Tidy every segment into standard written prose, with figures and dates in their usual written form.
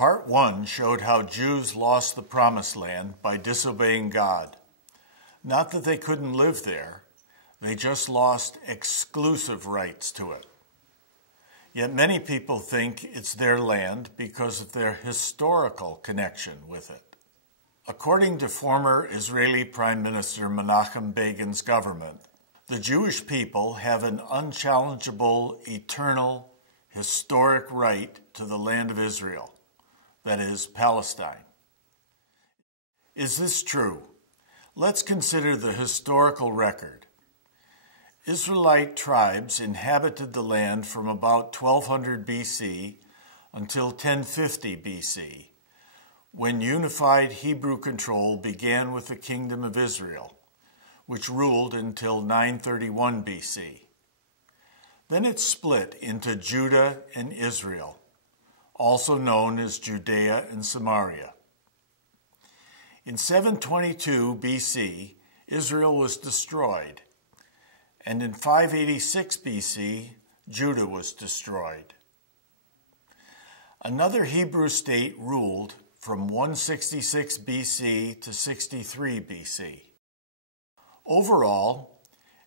Part 1 showed how Jews lost the Promised Land by disobeying God. Not that they couldn't live there, they just lost exclusive rights to it. Yet many people think it's their land because of their historical connection with it. According to former Israeli Prime Minister Menachem Begin's government, the Jewish people have an unchallengeable, eternal, historic right to the land of Israel, that is, Palestine. Is this true? Let's consider the historical record. Israelite tribes inhabited the land from about 1200 BC until 1050 BC, when unified Hebrew control began with the Kingdom of Israel, which ruled until 931 BC. Then it split into Judah and Israel, also known as Judea and Samaria. In 722 BC, Israel was destroyed, and in 586 BC, Judah was destroyed. Another Hebrew state ruled from 166 BC to 63 BC. Overall,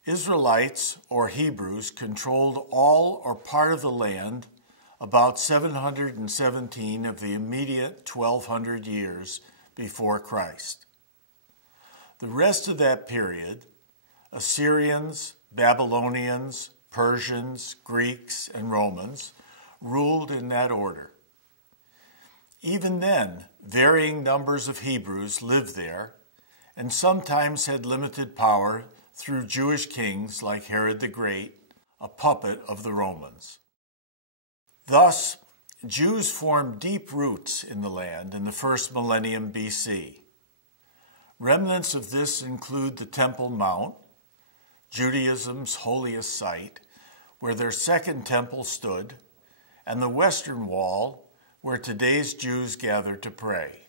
Israelites or Hebrews controlled all or part of the land about 717 of the immediate 1200 years before Christ. The rest of that period, Assyrians, Babylonians, Persians, Greeks, and Romans ruled in that order. Even then, varying numbers of Hebrews lived there and sometimes had limited power through Jewish kings like Herod the Great, a puppet of the Romans. Thus, Jews formed deep roots in the land in the first millennium BC. Remnants of this include the Temple Mount, Judaism's holiest site, where their second temple stood, and the Western Wall, where today's Jews gather to pray.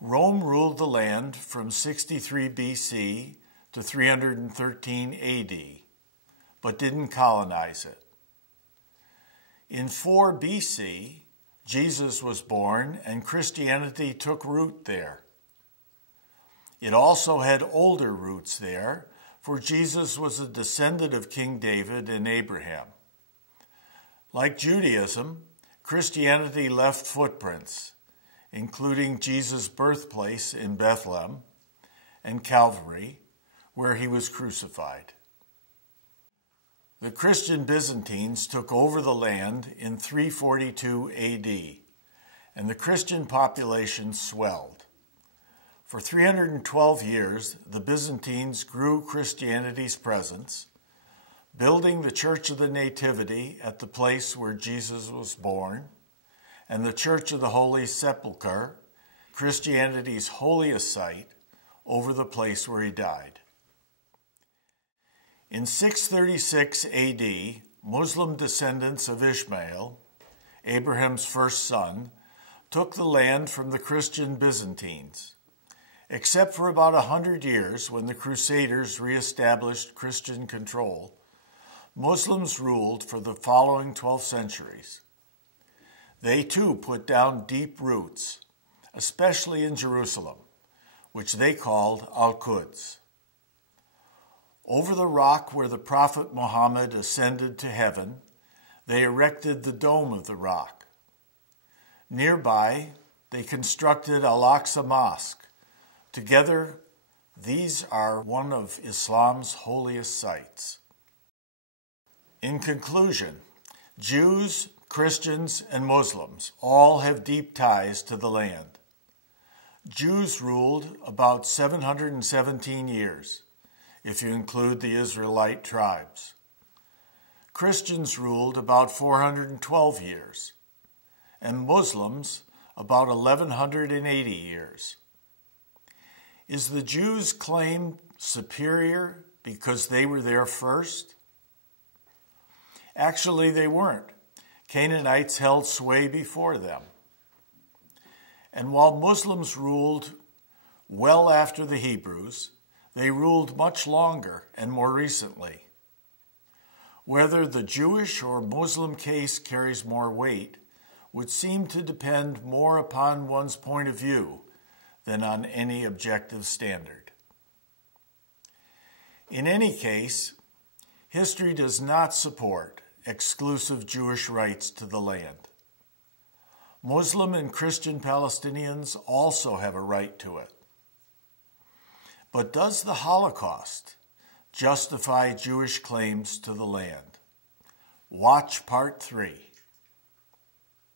Rome ruled the land from 63 BC to 313 AD, but didn't colonize it. In 4 BC, Jesus was born and Christianity took root there. It also had older roots there, for Jesus was a descendant of King David and Abraham. Like Judaism, Christianity left footprints, including Jesus' birthplace in Bethlehem and Calvary, where he was crucified. The Christian Byzantines took over the land in 342 AD, and the Christian population swelled. For 312 years, the Byzantines grew Christianity's presence, building the Church of the Nativity at the place where Jesus was born, and the Church of the Holy Sepulchre, Christianity's holiest site, over the place where he died. In 636 AD, Muslim descendants of Ishmael, Abraham's first son, took the land from the Christian Byzantines. Except for about 100 years when the Crusaders reestablished Christian control, Muslims ruled for the following 12 centuries. They too put down deep roots, especially in Jerusalem, which they called Al-Quds. Over the rock where the Prophet Muhammad ascended to heaven, they erected the dome of the rock. Nearby, they constructed Al-Aqsa Mosque. Together, these are one of Islam's holiest sites. In conclusion, Jews, Christians, and Muslims all have deep ties to the land. Jews ruled about 717 years, if you include the Israelite tribes. Christians ruled about 412 years, and Muslims about 1,180 years. Is the Jews' claim superior because they were there first? Actually, they weren't. Canaanites held sway before them. And while Muslims ruled well after the Hebrews, they ruled much longer and more recently. Whether the Jewish or Muslim case carries more weight, would seem to depend more upon one's point of view than on any objective standard. In any case, history does not support exclusive Jewish rights to the land. Muslim and Christian Palestinians also have a right to it. But does the Holocaust justify Jewish claims to the land? Watch Part 3.